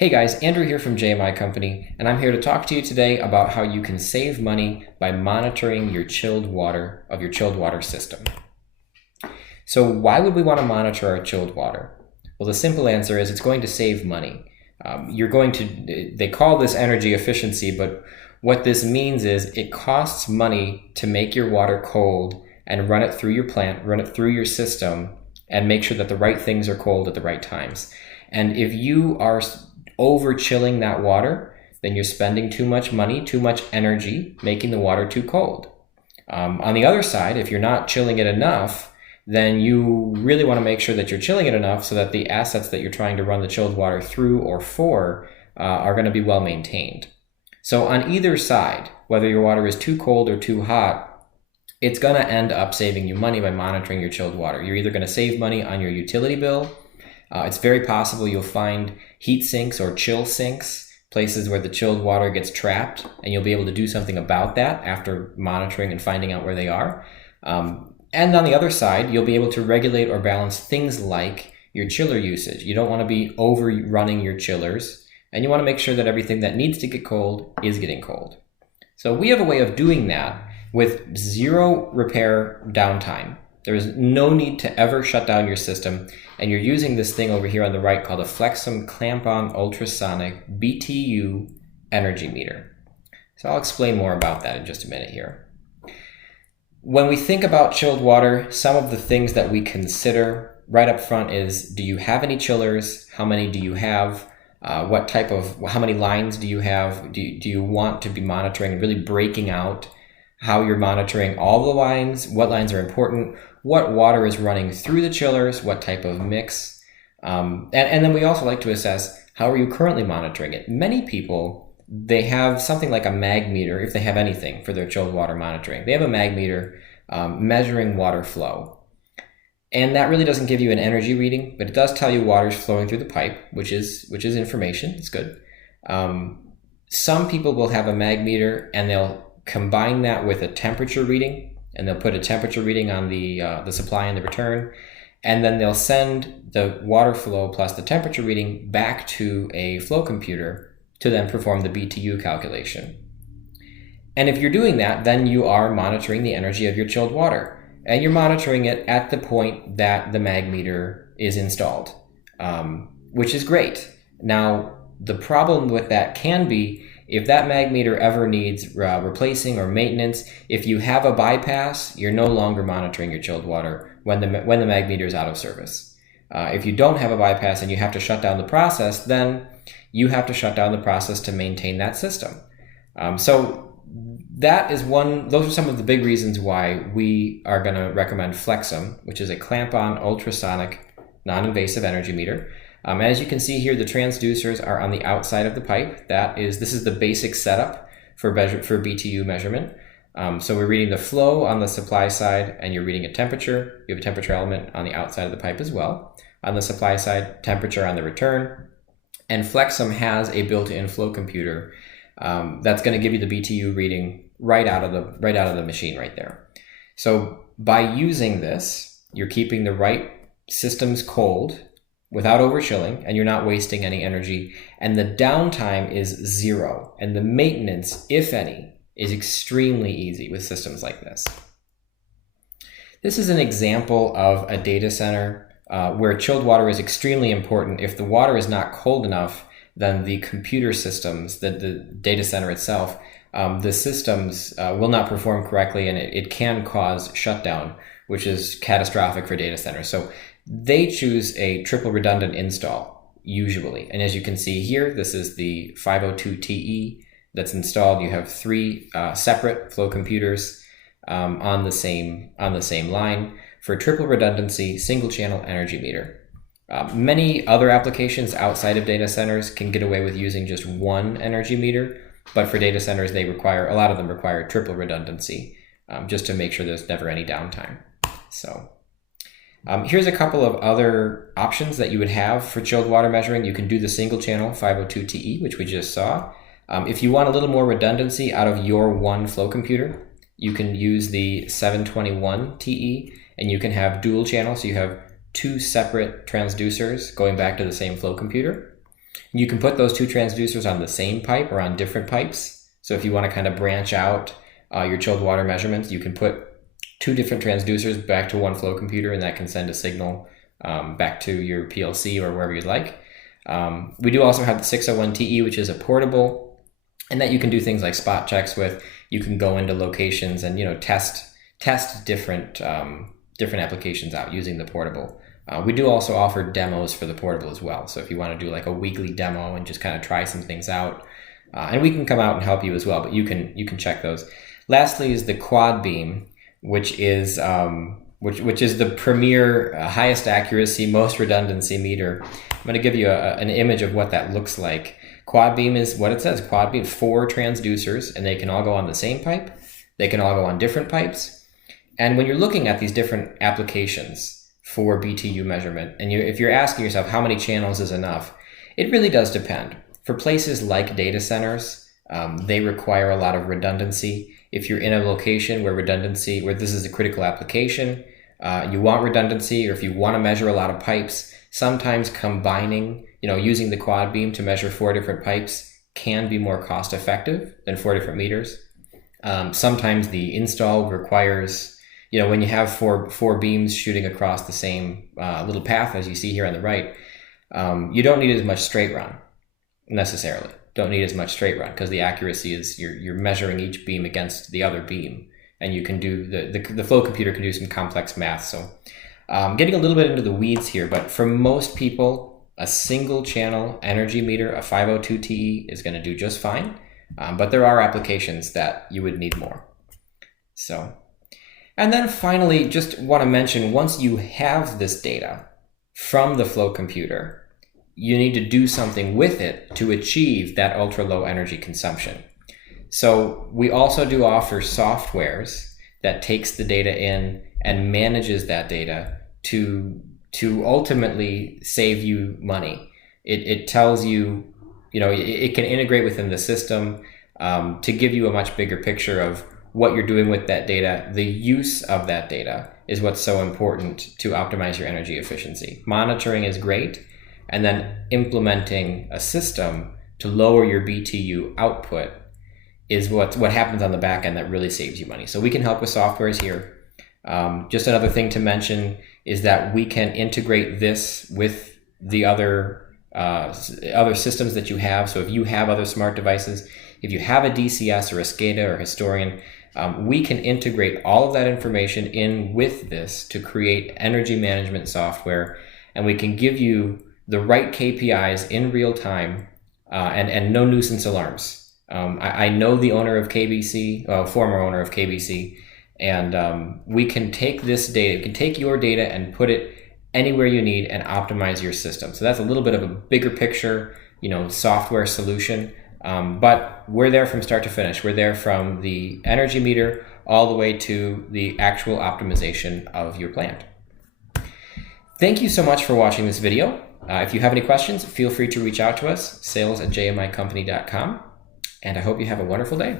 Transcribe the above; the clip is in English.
Hey guys, Andrew here from JMI Company, and I'm here to talk to you today about how you can save money by monitoring your chilled water of your chilled water system. So why would we want to monitor our chilled water? Well, the simple answer is it's going to save money. They call this energy efficiency, but what this means is it costs money to make your water cold and run it through your plant, run it through your system, and make sure that the right things are cold at the right times. And if you are over chilling that water, then you're spending too much money, too much energy, making the water too cold. On the other side, if you're not chilling it enough, then you really want to make sure that you're chilling it enough so that the assets that you're trying to run the chilled water through or for are going to be well maintained. So on either side, whether your water is too cold or too hot, it's going to end up saving you money by monitoring your chilled water. You're either going to save money on your utility bill. It's very possible you'll find heat sinks or chill sinks, places where the chilled water gets trapped, and you'll be able to do something about that after monitoring and finding out where they are. And on the other side, you'll be able to regulate or balance things like your chiller usage. You don't want to be overrunning your chillers, and you want to make sure that everything that needs to get cold is getting cold. So we have a way of doing that with zero repair downtime. There is no need to ever shut down your system, and you're using this thing over here on the right called a FLEXIM clamp-on ultrasonic BTU energy meter. So I'll explain more about that in just a minute here. When we think about chilled water, some of the things that we consider right up front is, do you have any chillers? How many do you have? How many lines do you have? Do you want to be monitoring and really breaking out how you're monitoring all the lines, what lines are important, what water is running through the chillers, what type of mix. And then we also like to assess, how are you currently monitoring it? Many people, they have something like a mag meter, if they have anything for their chilled water monitoring. They have a mag meter measuring water flow. And that really doesn't give you an energy reading, but it does tell you water's flowing through the pipe, which is information. It's good. Some people will have a mag meter and they'll combine that with a temperature reading, and they'll put a temperature reading on the supply and the return, and then they'll send the water flow plus the temperature reading back to a flow computer to then perform the BTU calculation. And if you're doing that, then you are monitoring the energy of your chilled water, and you're monitoring it at the point that the mag meter is installed, which is great. Now, the problem with that can be, if that mag meter ever needs replacing or maintenance, if you have a bypass, you're no longer monitoring your chilled water when the mag meter is out of service. If you don't have a bypass and you have to shut down the process, then you have to shut down the process to maintain that system. So those are some of the big reasons why we are going to recommend FLEXIM, which is a clamp-on ultrasonic non-invasive energy meter. As you can see here, the transducers are on the outside of the pipe. This is the basic setup for BTU measurement. So we're reading the flow on the supply side, and you're reading a temperature. You have a temperature element on the outside of the pipe as well. On the supply side, temperature on the return. And FLEXIM has a built-in flow computer that's going to give you the BTU reading right out of the machine right there. So by using this, you're keeping the right systems cold without overchilling, and you're not wasting any energy, and the downtime is zero, and the maintenance, if any, is extremely easy with systems like this. This is an example of a data center where chilled water is extremely important. If the water is not cold enough, then the computer systems, the data center itself, the systems will not perform correctly, and it can cause shutdown, which is catastrophic for data centers. So they choose a triple redundant install usually. And as you can see here, this is the 502 TE that's installed. You have three separate flow computers on the same line for triple redundancy, single channel energy meter. Many other applications outside of data centers can get away with using just one energy meter, but for data centers, a lot of them require triple redundancy just to make sure there's never any downtime. So here's a couple of other options that you would have for chilled water measuring. You can do the single channel 502 TE, which we just saw. If you want a little more redundancy out of your one flow computer, you can use the 721 TE, and you can have dual channel, so you have two separate transducers going back to the same flow computer. You can put those two transducers on the same pipe or on different pipes. So if you want to kind of branch out your chilled water measurements, you can put two different transducers back to one flow computer, and that can send a signal back to your PLC or wherever you'd like. We do also have the 601TE, which is a portable, and that you can do things like spot checks with. You can go into locations and test different applications out using the portable. We do also offer demos for the portable as well. So if you want to do like a weekly demo and just kind of try some things out, and we can come out and help you as well, but you can check those. Lastly is the quad beam, which is the premier, highest accuracy, most redundancy meter. I'm going to give you an image of what that looks like. Quad beam is what it says. Quad beam, 4 transducers, and they can all go on the same pipe. They can all go on different pipes. And when you're looking at these different applications for BTU measurement, and if you're asking yourself how many channels is enough, it really does depend. For places like data centers, they require a lot of redundancy. If you're in a location where this is a critical application, you want redundancy, or if you want to measure a lot of pipes, sometimes combining, using the quad beam to measure 4 different pipes can be more cost effective than 4 different meters. Sometimes the install requires, when you have four beams shooting across the same little path as you see here on the right, you don't need as much straight run necessarily. Don't need as much straight run because the accuracy is you're measuring each beam against the other beam, and you can do the flow computer can do some complex math. So getting a little bit into the weeds here, but for most people, a single channel energy meter, a 502TE, is going to do just fine. But there are applications that you would need more. So, and then finally, just want to mention, once you have this data from the flow computer, you need to do something with it to achieve that ultra low energy consumption. So we also do offer softwares that takes the data in and manages that data to ultimately save you money. It tells you, it can integrate within the system to give you a much bigger picture of what you're doing with that data. The use of that data is what's so important to optimize your energy efficiency. Monitoring is great, and then implementing a system to lower your BTU output is what happens on the back end that really saves you money. So we can help with softwares here. Just another thing to mention is that we can integrate this with the other systems that you have. So if you have other smart devices, if you have a DCS or a SCADA or Historian, we can integrate all of that information in with this to create energy management software, and we can give you the right KPIs in real time and no nuisance alarms. I know the owner of KBC, former owner of KBC, and we can take this data, we can take your data and put it anywhere you need and optimize your system. So that's a little bit of a bigger picture, software solution. But we're there from start to finish. We're there from the energy meter all the way to the actual optimization of your plant. Thank you so much for watching this video. If you have any questions, feel free to reach out to us, sales@jmicompany.com. And I hope you have a wonderful day.